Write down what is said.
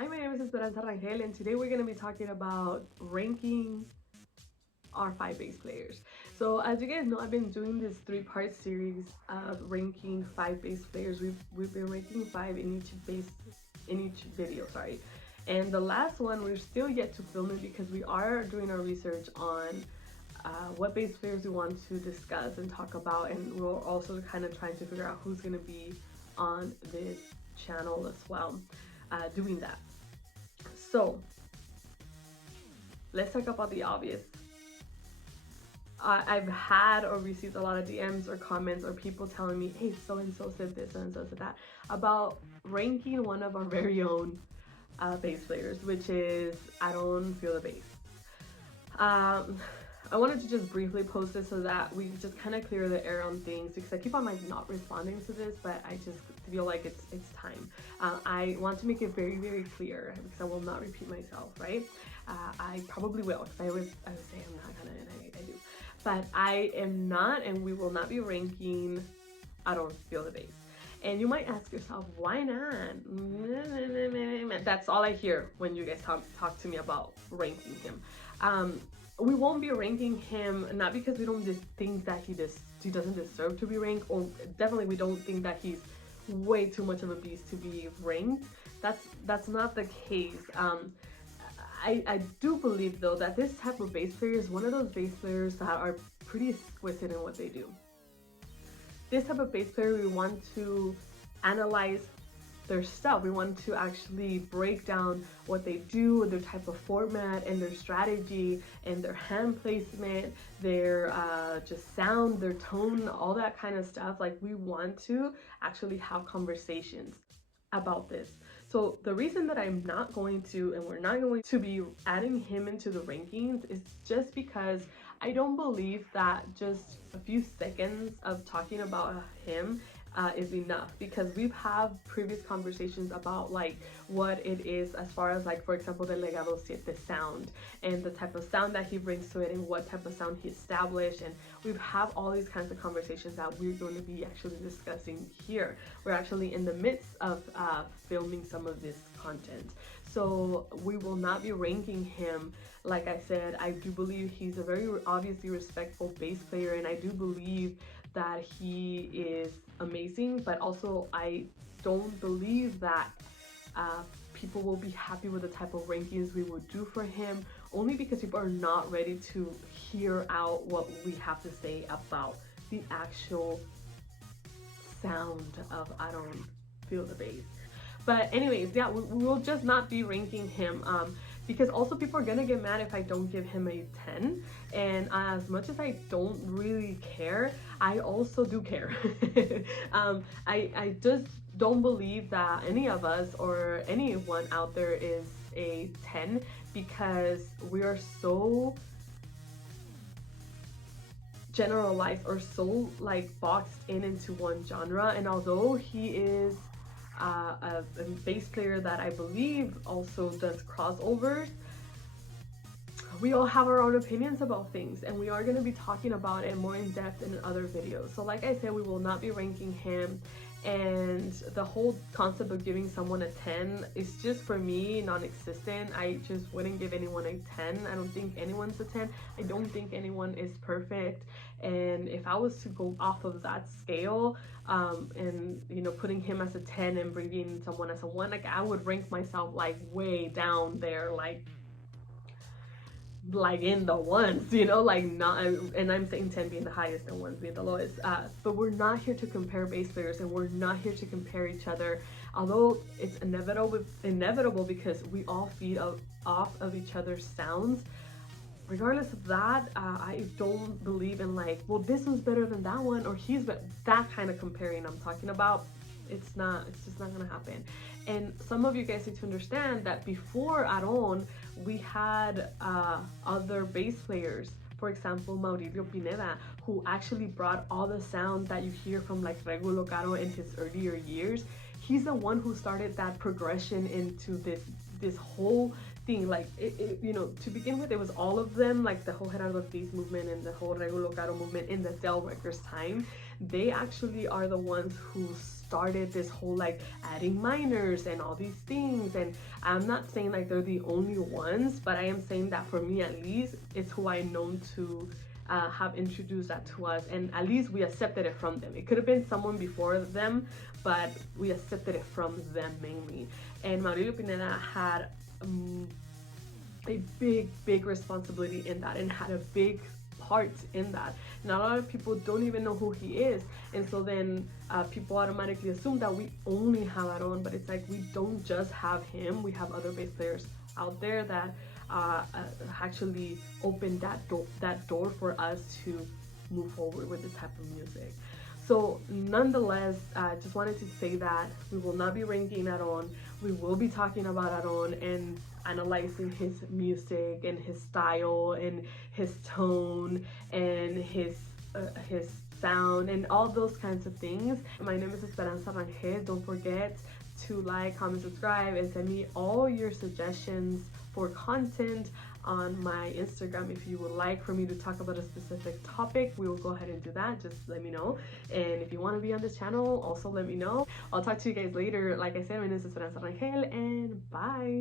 Hi, my name is Esperanza Rangel, and today we're going to be talking about ranking our 5 bass players. So, as you guys know, I've been doing this 3-part series of ranking 5 bass players. We've been ranking 5 in each video, sorry. And the last one we're still yet to film it because we are doing our research on what bass players we want to discuss and talk about, and we're also kind of trying to figure out who's going to be on this channel as well, doing that. So let's talk about the obvious. I've had or received a lot of DMs or comments or people telling me, hey, so and so said this, so and so said that, about ranking one of our very own bass players, which is I Don't Feel the Bass. I wanted to just briefly post this so that we just kind of clear the air on things, because I keep on like not responding to this, but I just feel like it's time. I want to make it very, very clear because I will not repeat myself, right? I probably will, because I would say I'm not gonna, and I do. But I am not, and we will not be ranking I Don't Feel the Bass. And you might ask yourself, why not? That's all I hear when you guys talk to me about ranking him. We won't be ranking him, not because we don't just think that he doesn't deserve to be ranked, or definitely we don't think that he's way too much of a beast to be ranked. That's not the case. I do believe though that this type of bass player is one of those bass players that are pretty exquisite in what they do. This type of bass player, we want to analyze their stuff. We want to actually break down what they do, their type of format, and their strategy, and their hand placement, their just sound, their tone, all that kind of stuff. Like, we want to actually have conversations about this. So the reason that I'm not going to, and we're not going to be adding him into the rankings, is just because I don't believe that just a few seconds of talking about him is enough, because we've had previous conversations about like what it is as far as, like, for example, the Legado 7 sound and the type of sound that he brings to it and what type of sound he established, and we've had all these kinds of conversations that we're going to be actually discussing here. We're actually in the midst of filming some of this content, so we will not be ranking him. Like I said, I do believe he's a very obviously respectful bass player, and I do believe that he is amazing, but also I don't believe that people will be happy with the type of rankings we would do for him, only because people are not ready to hear out what we have to say about the actual sound of I Don't Feel the Bass. But anyways, yeah, we will just not be ranking him, because also people are gonna get mad if I don't give him a 10. And as much as I don't really care, I also do care. I just don't believe that any of us or anyone out there is a 10, because we are so generalized or so like boxed into one genre. And although he is a bass player that I believe also does crossovers, we all have our own opinions about things, and we are going to be talking about it more in depth in other videos. So like I said, we will not be ranking him, and the whole concept of giving someone a 10 is just, for me, non-existent. I just wouldn't give anyone a 10. I don't think anyone's a 10. I don't think anyone is perfect, and if I was to go off of that scale, and putting him as a 10 and bringing someone as a 1, like, I would rank myself like way down there, like in the ones, like, not, and I'm saying 10 being the highest and 1 being the lowest. But we're not here to compare bass players, and we're not here to compare each other, although it's inevitable because we all feed off of each other's sounds. Regardless of that, I don't believe in like, well, this one's better than that one, or he's that kind of comparing I'm talking about. It's just not gonna happen. And some of you guys need to understand that before Aron, we had other bass players. For example, Mauricio Pineda, who actually brought all the sound that you hear from like Regulo Caro in his earlier years. He's the one who started that progression into this whole thing. Like you know, to begin with, it was all of them, like the whole Gerardo Ortiz movement and the whole Regulo Caro movement in the Del Records time. They actually are the ones who started this whole like adding minors and all these things. And I'm not saying like they're the only ones, but I am saying that for me at least, it's who I known to have introduced that to us, and at least we accepted it from them. It could have been someone before them, but we accepted it from them mainly. And Maurilio Pineda had a big responsibility in that, and had a big part in that. Not a lot of people don't even know who he is, and so then people automatically assume that we only have Aaron, but it's like we don't just have him. We have other bass players out there that actually opened that door for us to move forward with this type of music. So nonetheless, just wanted to say that we will not be ranking Aaron. We will be talking about Aaron and analyzing his music and his style and his tone and his sound and all those kinds of things. My name is Esperanza Rangel. Don't forget to like, comment, subscribe, and send me all your suggestions for content on my Instagram. If you would like for me to talk about a specific topic, we will go ahead and do that. Just let me know. And if you want to be on this channel, also let me know. I'll talk to you guys later. Like I said, my name is Esperanza Rangel, and bye.